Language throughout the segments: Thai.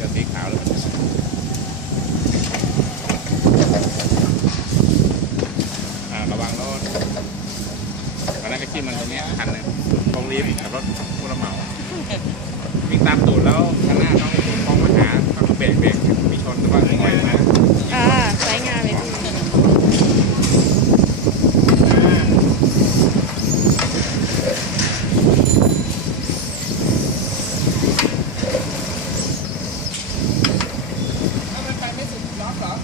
จะสีขาวแล้วมันอ่าระวังรถตอนแรกก็จิ้มมันตรงนี้คันหนึงตรงริมกับรถผู้รับเหมาวิ่งตามตูดแล้วข้างหน้าหาต้องเบรกเบรกมีชนแต่ว่าไม่ไหวมาก อ่าใช้งานเลยพี่ ถ้ามันไปไม่สุดล็อกเหรอ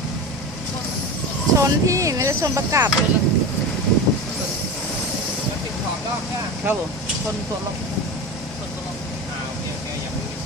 ช นพี่ไม่ได้ชนประกับเลยมันติดขอบรอบเนี่ยครับผมคนตัวล็อกคนตัวล็อกอ่าโอเคโอเคยังไม่มี